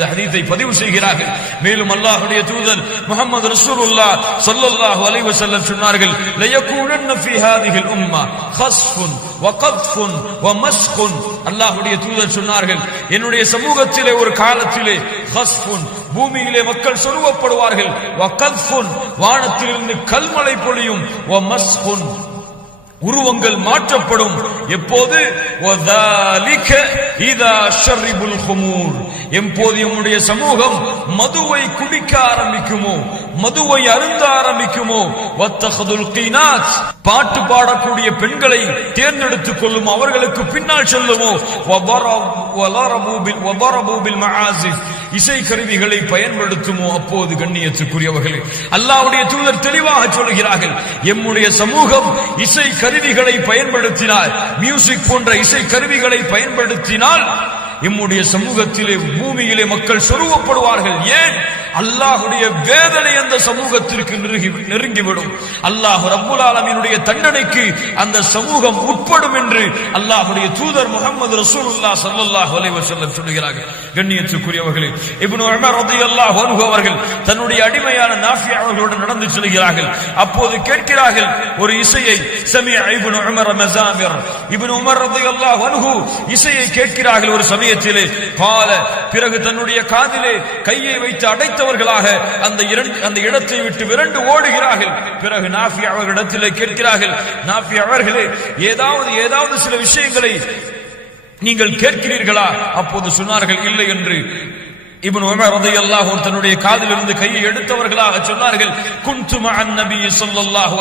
இந்த ஹதீஸை பதிவு செய்கிறார்கள். மேலும் அல்லாஹ்வுடைய தூதர் முஹம்மது ரசூலுல்லாஹ் ஸல்லல்லாஹு அலைஹி வஸல்லம் சொன்னார்கள், லயகூனன்ன ஃபீ ஹாதிஹில் உம்மah கஸ்ஃபுன் வகத்ஃபுன் வமஸ்குன். அல்லாஹ்வுடைய தூதர் சொன்னார்கள், என்னுடைய சமூகத்திலே ஒரு காலத்திலே கஸ்ஃபுன் பூமியிலே மக்கள் சொருவப்படுவார்கள், வகத்ஃபுன் வானத்திலிருந்து கல்மழை பொழியும், வமஸ்குன் உருவங்கள் மாற்றப்படும். எப்போது? வதாலிக இதா ஷர்ரிபுல் ஹுமூர், எப்போது நம்முடைய சமூகம் மதுவை குடிக்க ஆரம்பிக்குமோ, மதுவை அருந்த ஆரம்பிக்குமோ, வத்தஹதுல் கீனாத் பாட்டு பாடக்கூடிய பெண்களை தேர்ந்தெடுத்துக் கொள்ளும், அவர்களுக்கு பின்னால் செல்லுமோ, வதரபு பில் மஆசிஃப் இசை கருவிகளை பயன்படுத்துமோ, அப்போது கண்ணியத்துக்குரியவர்களே அல்லாஹ்வுடைய தூதர் தெளிவாக சொல்கிறார்கள், எம்முடைய சமூகம் இசை கருவிகளை பயன்படுத்தினால், மியூசிக் போன்ற இசை கருவிகளை பயன்படுத்தினால் எம்முடைய சமூகத்திலே பூமியிலே மக்கள் சொருவப்படுவார்கள். ஏன்? அல்லாஹ்வுடைய வேதனை அந்த சமூகத்திற்கு நெருங்கிவிடும். அல்லாஹ் ரப்புல் ஆலமீனுடைய தண்டனைக்கு அந்த சமூகம் உட்படும் என்று அல்லாஹ்வுடைய தூதர் முஹம்மது ரசூலுல்லாஹ் ஸல்லல்லாஹு அலைஹி வஸல்லம் சொல்கிறார்கள். கண்ணியத்துக்குரியவர்களே, இப்னு உமர் ரலியல்லாஹு அன்ஹு அவர்கள் தன்னுடைய அடிமையான நாஃபி அவர்களோடு நடந்து செல்கிறார்கள். அப்போது கேட்கிறார்கள் ஒரு இசையை. சமிஅ இப்னு உமர் மஸாமிர், இப்னு உமர் ரலியல்லாஹு அன்ஹு இசையை கேட்கிறார்கள் ஒரு சமயத்திலே. கால பிறகு தன்னுடைய காதிலே கையை வைத்து அடைத்தவர்களாக அந்த இடத்தை விட்டு விரண்டு ஓடுகிறார்கள். பிறகு நாஃபி அவர்களிடத்திலே கேட்கிறார்கள், நாஃபி அவர்களே, ஏதாவது சில விஷயங்களை நீங்கள் கேட்கிறீர்களா? அப்போது சொன்னார்கள், இல்லை என்று. இப்னு உமர் ரலியல்லாஹு அன்ஹு தன்னுடைய காதிலிருந்து கையை எடுத்தவர்களாக சொன்னார்கள், குன்து மஅன் நபி ஸல்லல்லாஹு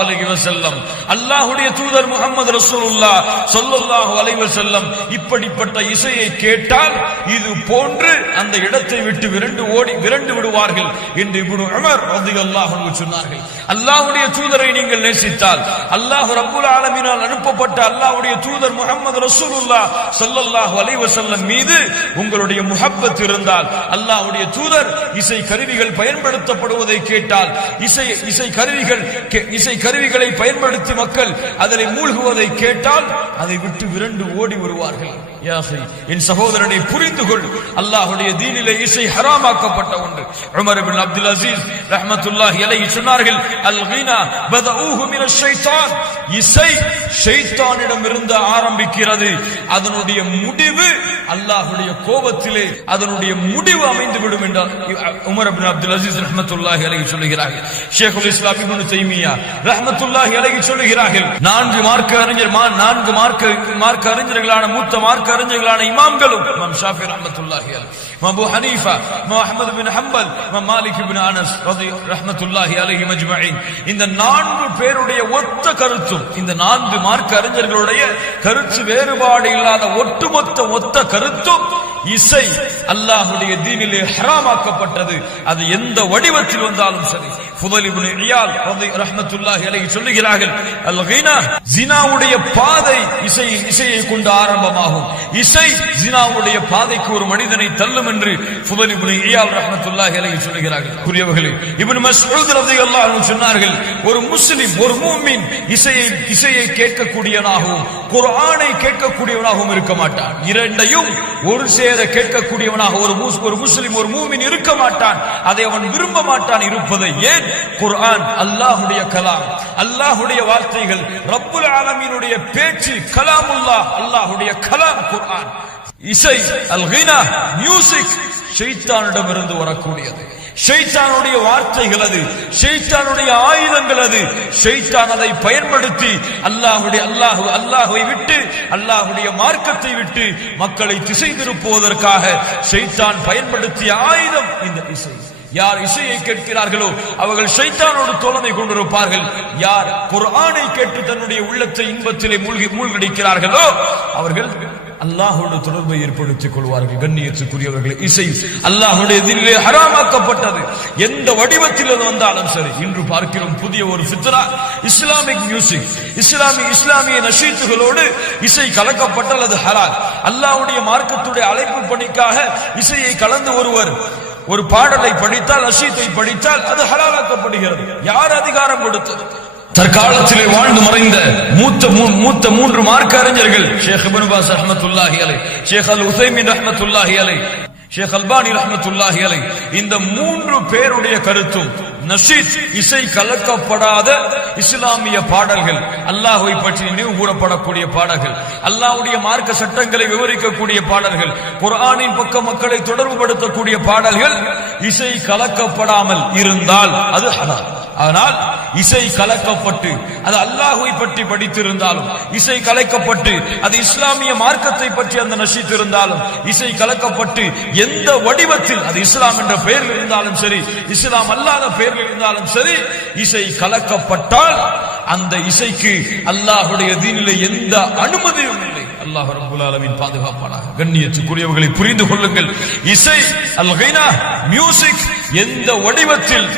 அலைஹி வஸல்லம், அல்லாஹ்வுடைய தூதர் முஹம்மது ரசூலுல்லாஹ் ஸல்லல்லாஹு அலைஹி வஸல்லம் இப்படிப்பட்ட இசையை கேட்டால் இது போன்று அந்த இடத்தை விட்டு விரண்டு விடுவார்கள் என்று இப்னு உமர் ரலியல்லாஹு அன்ஹு சொன்னார்கள். அல்லாஹ்வுடைய தூதரை நீங்கள் நேசித்தால், அல்லாஹ் ரப்புல் ஆலமீனால் அனுப்பப்பட்ட அல்லாஹ்வுடைய தூதர் முஹம்மது ரசூலுல்லாஹ் ஸல்லல்லாஹு அலைஹி வஸல்லம் மீது உங்களுடைய முஹப்பத் இருந்தால், அல்லாஹ்வுடைய தூதர் இசை கருவிகள் பயன்படுத்தப்படுவதை கேட்டால், இசை கருவிகளை பயன்படுத்தி மக்கள் அதில் மூழ்குவதை கேட்டால் அதை விட்டு விரண்டு ஓடி வருவார்கள். என் சகோதரனை புரிந்து கொள், அல்லாஹ்வுடைய தீனிலே இசை ஹராமாக்கப்பட்ட ஒன்று. உமர் இப்னு அப்துல் அஸீஸ் ரஹ்மத்துல்லாஹி அலைஹி சொன்னார்கள், அல் கீனா பதஊஹு மினஷ் ஷைத்தான், இசை ஷைத்தானிடம் இருந்து ஆரம்பிக்கிறது, அதனுடைய முடிவு அல்லாஹ்வுடைய கோபத்திலே அதனுடைய முடிவு அமைந்துவிடும் என்றார் உமர் இப்னு அப்துல் அஸீஸ் ரஹ்மத்துல்லாஹி அலைஹி சொல்கிறார்கள். ஷேகுல் இஸ்லாம் இப்னு தைமியா ரஹ்மத்துல்லாஹி அலைஹி சொல்கிறார்கள், நான்கு மார்க்க அறிஞர்களான மூத்த மார்க்க அறிஞர்களான இமாம்களும், இமாம் ஷாஃபி ரஹ்மத்துல்லாஹி அலைஹி, இமாம் அபூ ஹனீஃபா, இமாம் அஹ்மத் பின் ஹம்பல், இமாம் மாலிக் இப்னு அனஸ் ரஹ்மத்துல்லாஹி அலைஹி மஜ்மஈன், இந்த நான்கு பேருடைய ஒத்த கருத்தும், இந்த நான்கு மார்க்க அறிஞர்களுடைய கருத்து வேறுபாடு இல்லாத ஒத்த கருத்தும், இசை அல்லாஹ்வுடைய தீனிலே ஹராமாக்கப்பட்டது. அது எந்த வடிவத்தில் வந்தாலும் சரி. ஃபுதைல் இப்னு இயால் ரஹ்மத்துல்லாஹி அலைஹி சொல்லுகிறார்கள், அல் கீனா ஜினாவுடைய பாதை இசையை கொண்டு ஆரம்பமாகும், இசை ஜினாவுடைய பாதைக்கு ஒரு மனிதனை தள்ளும் என்று ஃபுதைல் இப்னு இயால் ரஹ்மத்துல்லாஹி அலைஹி சொல்லுகிறார்கள். புரியவர்களே, இப்னு மஸ்ஊத் ரலியல்லாஹு அன்ஹு சொன்னார்கள், ஒரு முஸ்லிம், ஒரு மூமின் இசையை கேட்கக்கூடியவனாகவும் குர்ஆனை கேட்கக்கூடியவனாகவும் இருக்க மாட்டான். இரண்டையும் ஒரு சேர கேட்கக்கூடியவனாக ஒரு முஸ்லிம், ஒரு மூமின் இருக்க மாட்டான். அதை அவன் விரும்ப மாட்டான் இருப்பதை. ஏன்? குர்ஆன் அல்லாஹ்வுடைய கலாம், அல்லாஹ்வுடைய வார்த்தைகள், ரப்புல் ஆலமீனுடைய பேச்சு, கலாமுல்லாஹ், அல்லாஹ்வுடைய கலாம் குர்ஆன். இசை அல் கீனா மியூசிக் ஷைத்தானிடமிருந்து வரக்கூடியது, ஷைத்தானுடைய வார்த்தைகள், அது ஷைத்தானுடைய ஆயுதங்கள், அது ஷைத்தான் அதை பயன்படுத்தி அல்லாஹ்வை விட்டு, அல்லாஹ்வுடைய மார்க்கத்தை விட்டு மக்களை திசை திருப்புவதற்காக ஷைத்தான் பயன்படுத்திய ஆயுதம் இந்த இசை. யார் இசையை கேட்கிறார்களோ அவர்கள் ஷைத்தானோடு தோழமை கொண்டிருப்பார்கள். யார் குர்ஆனை கேட்டு தன்னுடைய உள்ளத்தை இன்பத்திலே மூழ்கடிக்கிறார்களோ அவர்கள் அல்லாஹ்வோடு தொடர்பை ஏற்படுத்திக் கொள்வார்கள். கண்ணியத்துக்குரியவர்களே, இசை அல்லாஹ்வுடைய தீனிலே ஹராமாக்கப்பட்டது. எந்த வடிவத்தில் அது வந்தாலும் சரி. இன்று பார்க்கிறோம் புதிய ஒரு ஃபித்ரா, இஸ்லாமிக் மியூசிக், இஸ்லாமிய நஷீத்துகளோடு இசை கலக்கப்பட்டால் அது ஹலால். அல்லாஹ்வுடைய மார்க்கத்துடைய அழைப்பு பணிக்காக இசையை கலந்து ஒரு பாடலை படித்தால், நஷீத்தை படித்தால் அது ஹலாலாக்கப்படுகிறது. யார் அதிகாரம் கொடுத்தது? தற்காலத்திலே வாழ்ந்து மறைந்த மூத்த மூன்று மார்க்க அறிஞர்கள், ஷேக் இப்னு பாஸ் ரஹ்மத்துல்லாஹி அலைஹி, ஷேக் அல் உஸைமீன் ரஹ்மத்துல்லாஹி அலைஹி, ஷேக் அல்பானி ரஹ்மத்துல்லாஹி அலைஹி இந்த 3 பேருடைய கருத்தும் நஷீத் இசை கலக்கப்படாத இஸ்லாமிய பாடல்கள், அல்லாஹ்வை பற்றி நினைவு கூறப்படக்கூடிய பாடல்கள், அல்லாஹ்வுடைய மார்க்க சட்டங்களை விவரிக்கக்கூடிய பாடல்கள், குர்ஆனின் பக்கம் மக்களை தொடர்புபடுத்தக்கூடிய பாடல்கள் இசை கலக்கப்படாமல் இருந்தால் அது ஹலால். ஆனால் இசை கலக்கப்பட்டு அது அல்லாஹ்வை பற்றி படித்திருந்தாலும், இசை கலக்கப்பட்டு அது இஸ்லாமிய மார்க்கத்தை பற்றி அந்த நஷீத் இருந்தாலும், இசை கலக்கப்பட்டு எந்த வடிவத்தில் அது இஸ்லாம் என்ற பெயரில் இருந்தாலும் சரி, இஸ்லாம் அல்லாத பெயரில் இருந்தாலும் சரி, இசை கலக்கப்பட்டால் அந்த இசைக்கு அல்லாஹ்வுடைய தீனிலே எந்த அனுமதியும் இல்லை. அல்லாஹ் ரப்பல் ஆலமீன் பாதுகாப்பானாக. கண்ணியத்துக்குரியவர்களை புரிந்து கொள்ளுங்கள். இசை அல்-கினா, மியூசிக் எந்த வடிவத்தில்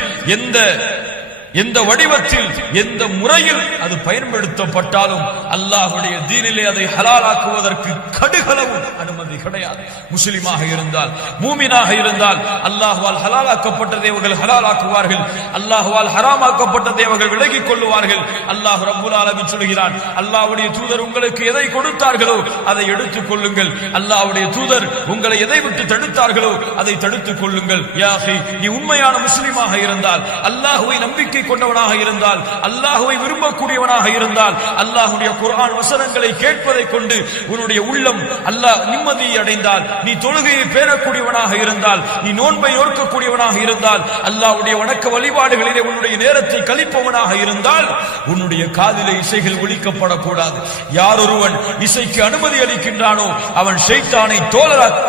எந்த முறையில் அது பயன்படுத்தப்பட்டாலும் அல்லாஹ்வுடைய தீனிலே அதை ஹலாலாக்குவதற்கு கடுகளவும் அனுமதி கிடையாது. முஸ்லிமாக இருந்தால், மூமினாக இருந்தால் அல்லாஹ்வால் ஹலாலாக்கப்பட்டதை அவர்கள் ஹலாலாக்குவார்கள், அல்லாஹ்வால் ஹராமாக்கப்பட்டதை அவர்கள் விலகிக் கொள்ளுவார்கள். அல்லாஹ் ரப்பல் ஆலமீன் சொல்கிறான், அல்லாஹ்வுடைய தூதர் உங்களுக்கு எதை கொடுத்தார்களோ அதை எடுத்துக் கொள்ளுங்கள், அல்லாஹ்வுடைய தூதர் உங்களை எதை விட்டு தடுத்தார்களோ அதை தடுத்துக் கொள்ளுங்கள். யா அஹி, நீ உண்மையான முஸ்லிமாக இருந்தால், அல்லாஹ்வை நம்பிக்கை கொண்டவனாக இருந்தால், அல்லாஹ்வை விரும்பக்கூடியவனாக இருந்தால், அல்லாஹ்வுடைய குர்ஆன் வசனங்களை கேட்பதை கொண்டு உன்னுடைய உள்ளம் அல்லாஹ் நிம்மதியை அடைந்தால், நீ தொழுகையை பேணக்கூடியவனாக இருந்தால், நீ நோன்பை நோக்கக்கூடியவனாக இருந்தால், அல்லாஹ்வுடைய வணக்க வழிபாடுகளிலே உன்னுடைய நேரத்தை கழிப்பவனாக இருந்தால், உன்னுடைய காதிலே இசைகள் ஒலிக்கப்படக்கூடாது. யார் ஒருவன் இசைக்கு அனுமதி அளிக்கின்றானோ அவன் ஷைத்தானை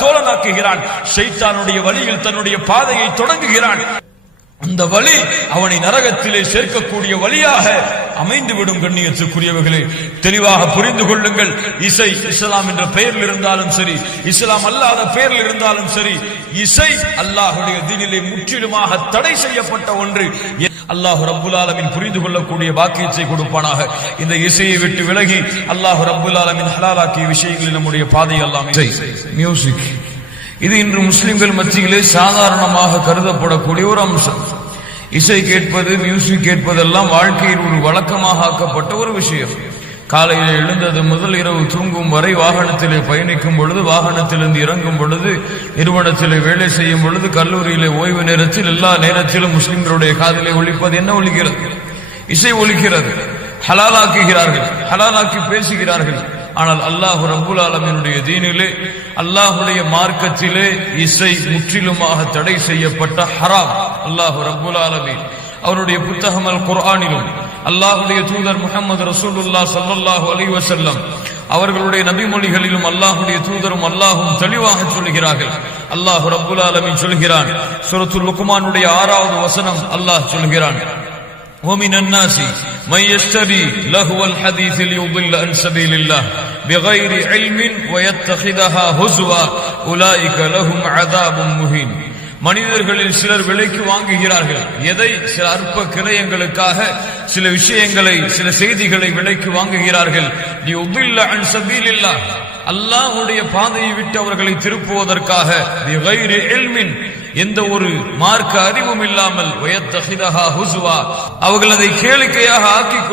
தோழனாக்குகிறான், ஷைத்தானுடைய வழியில் தன்னுடைய பாதையை தொடங்குகிறான். அந்த வழி அவனை நரகத்திலே சேர்க்கக்கூடிய வழியாக அமைந்துவிடும். கண்ணியத்துக்குரியவர்களே, தெளிவாக புரிந்து கொள்ளுங்கள். இசை இஸ்லாம் என்ற பெயரில் இருந்தாலும் சரி, இஸ்லாம் அல்லாத பெயரில் இருந்தாலும் சரி, இசை அல்லாஹ்வுடைய தீனிலே முற்றிலுமாக தடை செய்யப்பட்ட ஒன்று. அல்லாஹ் ரப்பல் ஆலமீன் புரிந்து கொள்ளக்கூடிய பாக்கியத்தை கொடுப்பானாக. இந்த இசையை விட்டு விலகி அல்லாஹ் ரப்பல் ஆலமீன் ஹலாலாக்கிய விஷயங்களில் நம்முடைய பாதை எல்லாம் மியூசிக். இது இன்று முஸ்லிம்கள் மத்தியிலே சாதாரணமாக கருதப்படக்கூடிய ஒரு அம்சம். இசை கேட்பது, மியூசிக் கேட்பதெல்லாம் வாழ்க்கையில் ஒரு வழக்கமாக ஆக்கப்பட்ட ஒரு விஷயம். காலையில் எழுந்தது முதல் இரவு தூங்கும் வரை, வாகனத்திலே பயணிக்கும் பொழுது, வாகனத்திலிருந்து இறங்கும் பொழுது, நிறுவனத்திலே வேலை செய்யும் பொழுது, கல்லூரியிலே ஓய்வு நேரத்தில், எல்லா நேரத்திலும் முஸ்லிம்களுடைய காதிலே ஒலிப்பது என்ன ஒலிக்கிறது? இசை ஒலிக்கிறது. ஹலாலாக்குகிறார்கள், ஹலாலாக்கி பேசுகிறார்கள். ஆனால் அல்லாஹ் ரப்பல் ஆலமீனுடைய தீனிலே, அல்லாஹ்வுடைய மார்க்கத்திலே இசை முற்றிலுமாக தடை செய்யப்பட்ட ஹராம். அல்லாஹ் ரப்பல் ஆலமீன் அவருடைய புத்தகம் அல் குர்ஆனிலும், அல்லாஹ்வுடைய தூதர் முஹம்மது ரசூலுல்லாஹ் ஸல்லல்லாஹு அலைஹி வஸல்லம் அவர்களுடைய நபிமொழிகளிலும் அல்லாஹ்வுடைய தூதரும் அல்லாஹ்வும் தெளிவாக சொல்கிறார்கள். அல்லாஹ் ரப்பல் ஆலமீன் சொல்கிறான், சூரத்துல் லுக்மானுடைய 6வது வசனம் அல்லாஹ் சொல்கிறான், وَمِنَ النَّاسِ مَن يَشْتَرِي لَهْوَ الْحَدِيثِ لِيُضِلَّ عَن سَبِيلِ اللَّهِ بِغَيْرِ عِلْمٍ وَيَتَّخِذَهَا هُزُوًا أُولَئِكَ لَهُمْ عَذَابٌ مُهِينٌ. மனிதர்களில் சிலர் விலைக்கு வாங்குகிறார்கள். எதை? சில அற்ப கிரயங்களுக்காக சில விஷயங்களை, சில செய்திகளை விலைக்கு வாங்குகிறார்கள். لِيُضِلَّ عَن سَبِيلِ اللَّهِ, அல்லாஹ்வுடைய பாதையை விட்டு அவர்களை திருப்புவதற்காக, بِغَيْرِ عِلْمٍ, எந்த ஒரு மார்க்க அறிவும் இல்லாமல், வயத்தஹிதஹா ஹுஸ்வா, அவர்கள் அதை கேளிக்கையாக ஆக்கிக்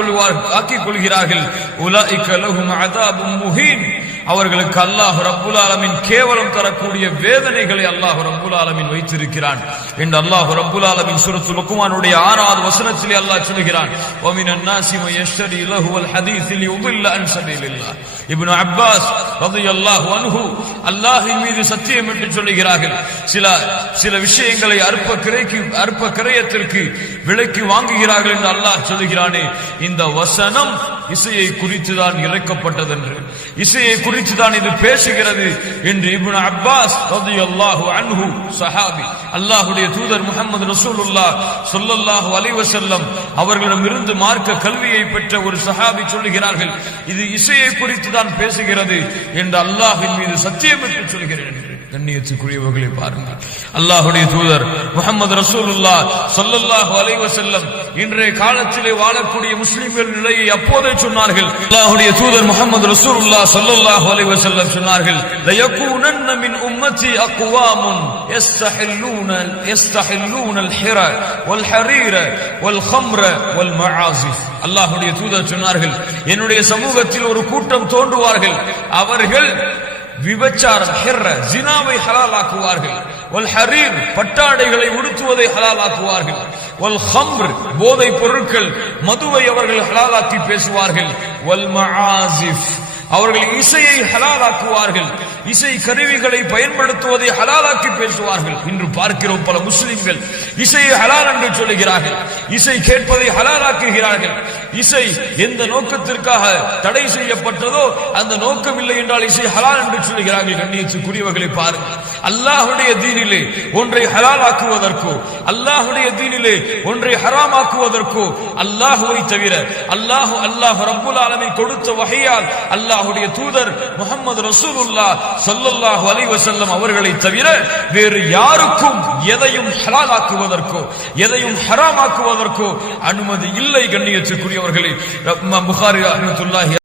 கொள்கிறார்கள். உலாயிக லஹும் அஸாபும் முஹீன், அவர்களுக்கு அல்லாஹ் ரப்பல் ஆலமீன் கேவலம் தரக்கூடிய வேதனைகளை அல்லாஹ் ரப்பல் ஆலமீன் வைத்திருக்கிறான் என்று அல்லாஹ் ரப்பல் ஆலமீன் சூரத்துல் லுக்மானுடைய 6வது வசனத்திலே அல்லாஹ் சொல்கிறான், வமினன் நாஸி மன் யஷ்தரி லஹுவல் ஹதீஸ் லியுதில்ல அன் சபீலில்லாஹ். இப்னு அப்பாஸ் ரலியல்லாஹு அன்ஹு அல்லாஹ்வின் மீது சத்தியமிட்டு சொல்கிறார்கள், சில விஷயங்களை அற்ப கிரயத்திற்கு விலைக்கு வாங்குகிறார்கள் என்று அல்லாஹ் சொல்கிறானே, இந்த வசனம் இசையை குறித்துதான் இறக்கப்பட்டதென்று, இசையை குறித்துதான் இது பேசுகிறது என்று இப்னு அப்பாஸ் ரலியல்லாஹு அன்ஹு சஹாபி, அல்லாஹ்வுடைய தூதர் முஹம்மது ரசூலுல்லாஹ் ஸல்லல்லாஹு அலைஹி வஸல்லம் அவர்களிடமிருந்து மார்க்க கல்வியை பெற்ற ஒரு சஹாபி சொல்கிறார்கள், இது இசையை குறித்துதான் பேசுகிறது என்று அல்லாஹ்வின் மீது சத்தியமிட்டு சொல்கிறேன். கண்ணியத்துக்குரியவர்களை பாருங்கள், அல்லாஹ்வுடைய தூதர் முஹம்மது ரசூலுல்லாஹ் ஸல்லல்லாஹு அலைஹி வஸல்லம் இன்றைய காலத்திலே வாழக்கூடிய முஸ்லிம்கள் நிலையை அப்போதே சொன்னார்கள். அல்லாஹ்வுடைய தூதர் முஹம்மது ரசூலுல்லாஹ் ஸல்லல்லாஹு அலைஹி வஸல்லம் சொன்னார்கள், லயகூனன்ன மின் உம்மத்தி அக்வாமுன் யஸ்தஹில்லூன அல்-ஹிர வல் ஹரீர வல் ஹம்ர வல் மஆசிஃப். அல்லாஹ்வுடைய தூதர் சொன்னார்கள், என்னுடைய சமூகத்தில் ஒரு கூட்டம் தோன்றுவார்கள், அவர்கள் விபச்சாரம் ஹிர்ர ஜினாவை ஹலாலாக்குவார்கள், வல் ஹரீர் பட்டாடைகளை உடுத்துவதை ஹலாலாக்குவார்கள், வல் ஹம்ர் போதை பொருட்கள் மதுவை அவர்கள் ஹலாலாக்கி பேசுவார்கள், வல் மஆசிஃப் அவர்கள் இசையை ஹலாலாக்குவார்கள், இசை கருவிகளை பயன்படுத்துவதை ஹலாலாக்கி பேசுவார்கள். இன்று பார்க்கிறோம் பல முஸ்லிம்கள் இசையை ஹலால் என்று சொல்லுகிறார்கள், இசை கேட்பதை ஹலாலாக்குகிறார்கள். இசை எந்த நோக்கத்திற்காக தடை செய்யப்பட்டதோ அந்த நோக்கம் இல்லை என்றால் இசை ஹலால் என்று சொல்லுகிறார்கள். கண்ணியத்துக்குரியவர்களை பாருங்கள், அல்லாஹ்வுடைய தீனிலே ஒன்றை ஹலாலாக்குவதற்கோ அல்லாஹ்வுடைய தீனிலே ஒன்றை ஹராமாக்குவதற்கோ அல்லாஹ்வை தவிர அல்லாஹ் ரப்புல் ஆலமீன் கொடுத்த வஹையால் அல்லாஹ்வுடைய தூதர் முஹம்மது ரசூலுல்லாஹ் ஸல்லல்லாஹு அலைஹி வஸல்லம் அவர்களை தவிர வேறு யாருக்கும் எதையும் ஹலாலாக்குவதற்கோ எதையும் ஹராமாக்குவதற்கோ அனுமதி இல்லை. கண்ணியத்துக்குரியவர்களே, புகாரி ரஹ்மத்துல்லாஹி